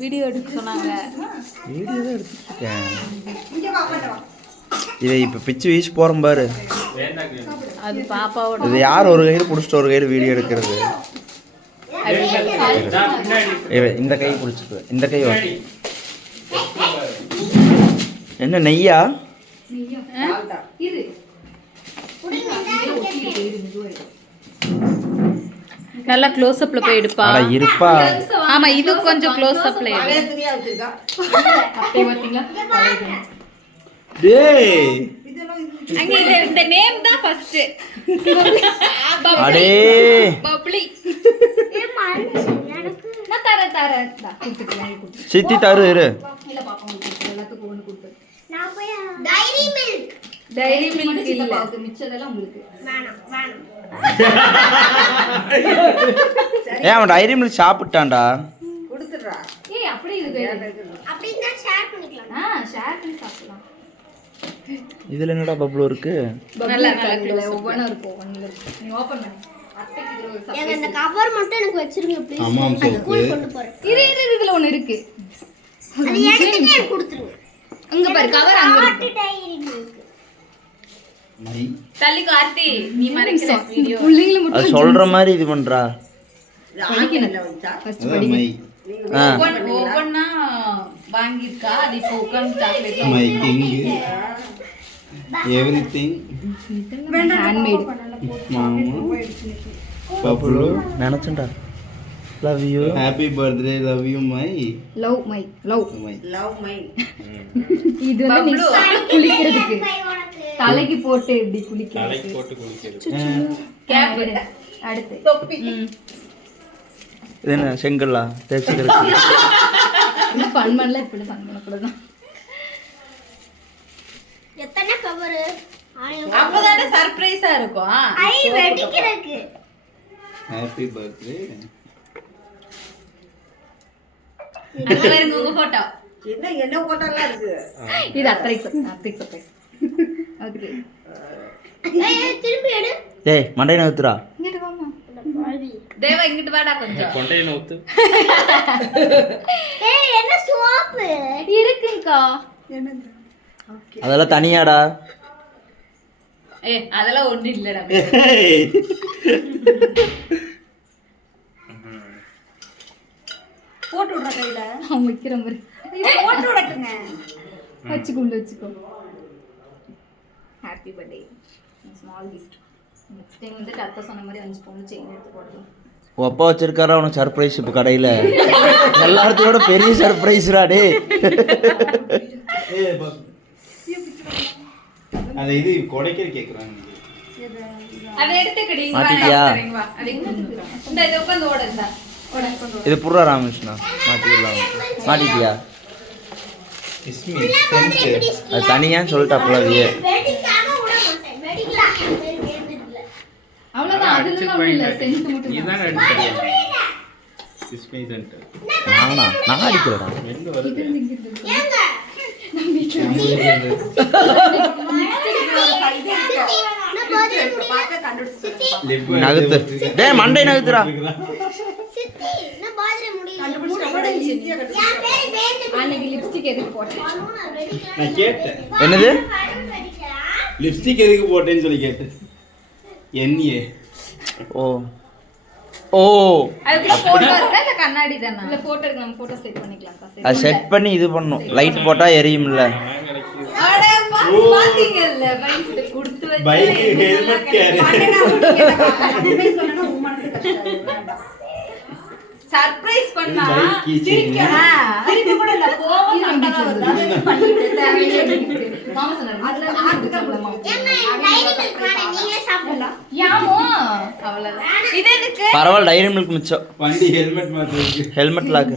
Video எடுக்க சொன்னாங்க. Video தான் எடுத்துருக்கேன். இதை இப்போ பிச்சு வீசி போகிறோம் பாரு. அது பாப்பாவோட. இது யார் ஒரு கையில் பிடிச்சிட்டு ஒரு கையில் வீடியோ எடுக்கிறது? இந்த கை பிடிச்சிட்டு இந்த கை என்ன நெய்யா? நல்லா க்ளோஸ் அப்ல போய் எடுப்பா. இருப்பா. ஆமா இது கொஞ்சம் க்ளோஸ் அப்ல எடு. டேய் அங்க இந்த நேம் தான் ஃபர்ஸ்ட். அடே பப்ளி. நான் தரேன் சித்தி தரு இரு. இல்ல பாப்பா உங்களுக்கு எல்லாத்துக்கும் ஒன்னு கொடுத்து. நான் போய் டைரி மில்க் இல்ல அது மிச்சதெல்லாம் உங்களுக்கு. வேணாம். ஏன் அவன் டைரி மில்க் சாப்பிட்டான்டா? கொடுத்துறா. ஏய் அப்படியே இது அப்படினா ஷேர் பண்ணிக்கலாம். ஷேர் பண்ணி சாப்பிடலாம். இதுல என்னடா பப்ளு இருக்கு? நல்லா ஒவ்வொண்ணா இருக்கு ஒவ்வொண்ணா இருக்கு. நீ ஓபன் பண்ணு. அத்தைக்கு இதுல ஒரு சர்ப்ரைஸ். இந்த கவர் மட்டும் எனக்கு வச்சிருங்க ப்ளீஸ். ஆமாம் ஸ்கூல் கொண்டு போறேன். இரு இதுல ஒன்னு இருக்கு. அது எடுத்து எனக்கு கொடுத்துருங்க. அங்க பாரு கவர் அங்க இருக்கு. Dairy milk. தள்ளி கார்த்தி நீ மறைக்கிற வீடியோ. புள்ளைங்கள மட்டும் அது சொல்ற மாதிரி இது பண்றா. ஃபர்ஸ்ட் படி. ஒவ்வொண்ணா வாங்கிருக்கா. அது இப்போ உட்கார்ந்து chocolate. My king everything handmade. மாமா பப்ளு நினைச்சேன்டா. Love you. Happy birthday love you my love my. இது வந்து நீ குளிக்கிறதுக்கு தலைக்கு போட்டு இப்படி குளிக்கிறது. கேப் அடுத்து தொப்பி. இது என்ன செங்கல்லா தேய்ச்சிக்கிறதுக்கு? இந்த பண்மன்ல இப்படி பண்ணக்கூடாது. எத்தனை கவர்? அப்பதானே சர்ப்ரைஸா இருக்கும். ஐ வெடிக்கிறதுக்கு. Happy birthday. அங்க இருங்க உங்க போட்டோ. என்ன போட்டோலாம் இருக்கு. இது அத்தைக்கு சர்ப்ரைஸ். ஓகே. ஏய் திருப்பி எடு. ஏய் மண்டைய நவுத்துறா. இங்கிட்டு வாமா. தேவா இங்கிட்டு வாடா கொஞ்சம். கொண்டைய நவுத்து. ஏய் என்ன சோப் இருக்குங்கா. அதெல்லாம் தனியாடா. ஏய் அதெல்லாம் ஒண்ணு இல்லடா. போட்டு விடுற கையில அவங்க வைக்கிற மாதிரி போட்டு விடட்டுங்க. வச்சுக்கோ. Happy birthday. Small gift. Next time வந்து அத்தை சொன்ன மாதிரி 5 பவுன் செயின் எடுத்து போடுறோம். உன் அப்பா வச்சிருக்காரா உனக்கு சர்ப்ரைஸ் இப்போ கடையில்? எல்லாத்தையோட பெரிய சர்ப்ரைஸ்ரா டே. அது இது கொடைக்கிற கேக்குறாங்க. அதை எடுத்துக்கடி. மாட்டிட்டியா? அது எங்க இருக்கு? இந்த இத உட்கார்ந்து ஓடுடா. இது புர்ரா ராமகிருஷ்ணா மாட்டிடலாம். மாட்டிட்டியா? இஸ்மி சென்ட் அது தனியான்னு சொல்லிட்டாப்புல அவையே. வெடிக்காம விட மாட்டேன். வெடிக்கலாம். வெடிக்கல. அவ்வளவுதான். அதுல ஒண்ணு இல்ல. சென்ட் மட்டும். இதான் அடிச்சது. இஸ்மி சென்ட் நான் அடிக்கிறேடா. ரெண்டு வருது. ஏங்க நகத்து. டேய் மண்டை நகத்துறா. சித்தி நான் பாத்ரே முடியல. அன்னைக்கு லிப்ஸ்டிக் எதுக்கு போட்டேன்? நான் கேட்டேன். என்னது? லிப்ஸ்டிக் எதுக்கு போட்டேன்னு சொல்லி கேட்டேன். எண்ணியே. ஓ அதுக்கு போட்டோ இருக்கா இல்ல கண்ணாடி தானா? இல்ல போட்டோ இருக்கு. நம்ம போட்டோ செட் பண்ணிக்கலாம். அது செட் பண்ணி இது பண்ணும். லைட் போட்டா எரியும்ல. அட பாத்தீங்கல்ல பைக் கொடுத்து வச்சு பைக் ஹெல்மெட் கேரி. சர்ப்ரைஸ் பண்ணா பைக் சிரிக்கணும். சிரிப்பு கூட இல்ல. கோவம் சண்டை வருது. அது பண்ணிட்டு தேவையில்லை. மாமா சொன்னாரு அதுல ஆக்குறோம். ஏங்க டைரி மில்க் வேணா நீங்களே சாப்பிடலாம். யாமோ அவ்வளவுதான். இது எதுக்கு? பரவாயில்ல டைரி மில்க் மிச்சம். வண்டி ஹெல்மெட் மாத்திருக்கு. Helmet lock.